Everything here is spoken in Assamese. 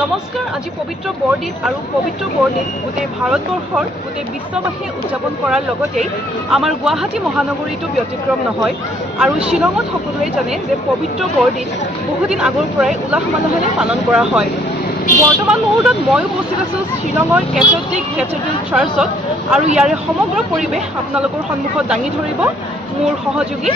নমস্কাৰ। আজি পবিত্ৰ বৰদিন আৰু পবিত্ৰ বৰদিন গোটেই ভাৰতবৰ্ষৰ গোটেই বিশ্ববাসীয়ে উদযাপন কৰাৰ লগতেই আমাৰ গুৱাহাটী মহানগৰীটো ব্যতিক্ৰম নহয়। আৰু শ্বিলঙত সকলোৱে জানে যে পবিত্ৰ বৰদিন বহুদিন আগৰ পৰাই উলাহ মালহেৰে পালন কৰা হয়। বৰ্তমান মুহূৰ্তত ময়ো উপস্থিত আছোঁ শ্বিলঙৰ কেথলিক কেথেড্ৰেল চাৰ্চত আৰু ইয়াৰে সমগ্ৰ পৰিৱেশ আপোনালোকৰ সন্মুখত দাঙি ধৰিব মোৰ সহযোগী